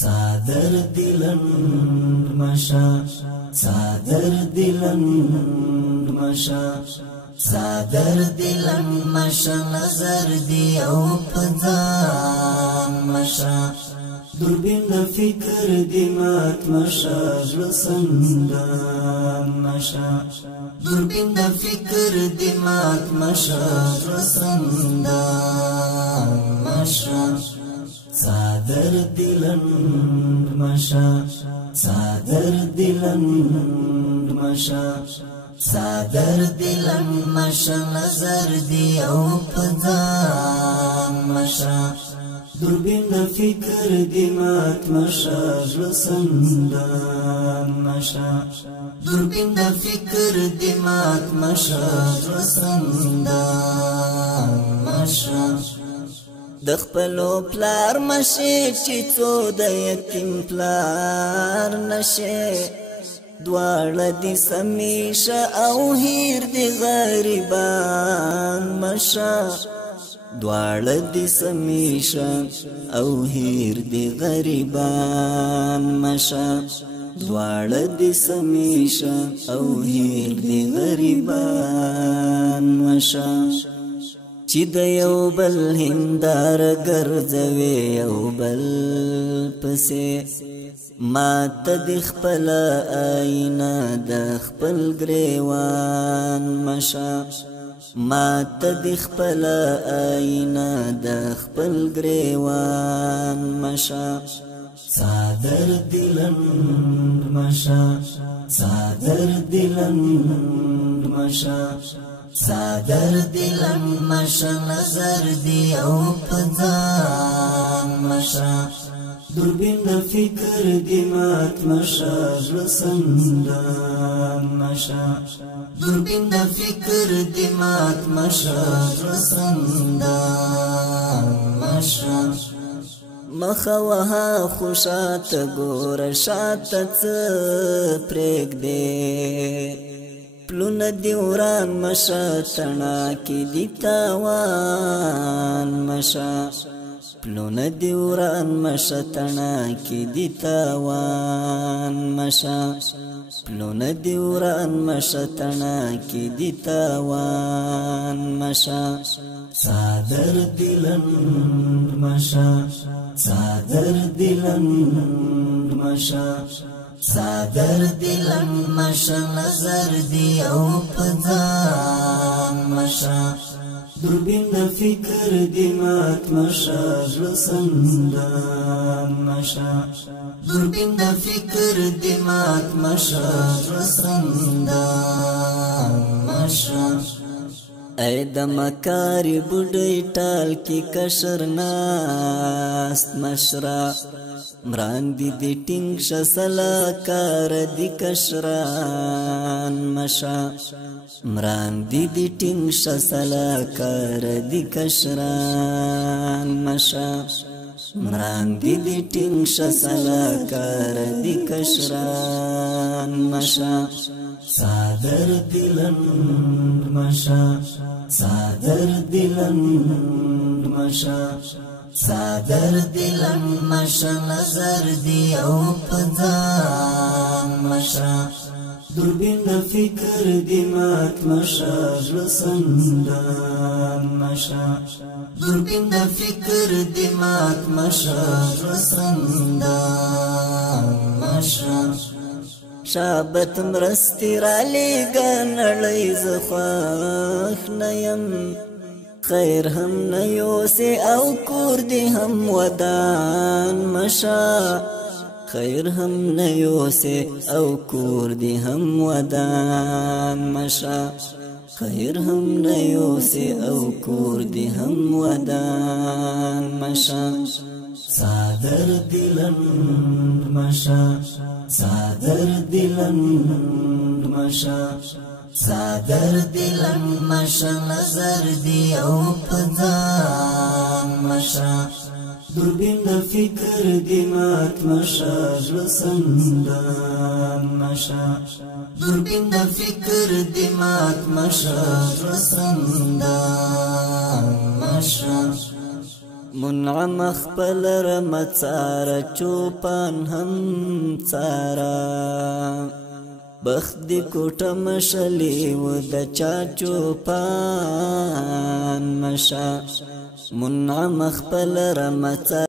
صادر دلن مشا صادر دلن مشا صادر دلن مشا نظر دی او پدان مشا دوربین د فکر دی مات مشا زلسندان مشا دوربین د فکر دی مات مشا زلسندان مشا صادر دلن مشا صادر دلن مشا صادر دلن مشا نظر دی او پدان مشا دوربین د فکر دی مات مشا زلسندان مشا دوربین د فکر دی مات مشا زلسندان مشا د خپلو پلار مشي چې څو د یتیم پلار نشي دواړه دي سمیشه او هیر دي غریبان مشه دواړه دي سمیشه او هیر دي غریبان مشه دواړه دي سمیشه او هیر دي غریبان مشه چې د یو بل هندار ګرځوي یو بل پسې ماته د خپل آینه د خپل ګریوان مشه ماته د خپل آینه د خپل ګریوان مشه صادر دلن مشه صادر دلن مشه صادر دلن مشا نظر دی او پدان مشا دوربین د فکر دی مات مشا زلسندان مشا دوربین د فکر دی مات مشا زلسندان مشا مخوها خوشات ګور شات څ پرېګ دی پلون دیوران مشا تنا کی دی تاوان مشا پلون دیوران مشا تنا کی دی تاوان مشا پلون دیوران مشا تنا کی دی تاوان مشا صادر دلن مشا صادر دلن مشا صادر دلن مشا نظر دی او پدان مشا دوربین د فکر دی مات مشا زلسندان مشا دوربین د فکر دی مات مشا زلسندان مشا ای د مکاری بډای ټال کی کشر ناست مشرا مران دی دی ټینګ شسلا کار دی کشران مشا مران دی دی ټینګ شسلا کار دی کشران مشا مران دی دی ټینګ شسلا کار دی کشران مشا صادر دلن مشا صادر دلن مشا صادر دلن مشا نظر دی او پدان مشا دوربین د فکر دی مات مشا زلسندان مشا دوربین د فکر دی مات مشا زلسندان مشا شابت مرستی را لیگن علیز خواخ نیم خیر هم نیوسی او کوردی هم ودان مشا خیر هم نیوسی او کوردی هم ودان مشا خیر هم نیوسی او کوردی هم ودان مشا صادر دلن مشا صادر دلن مشا صادر دلن مشا نظر دی او پدان مشا دوربین د فکر دی مات مشا زلسندان مشا دوربین د فکر دی مات مشا زلسندان مشا منعم خپل رمڅار چوپان هم څارا بخت دی کوټه مشلی و د چا چوپان مشا منعم خپل رمڅار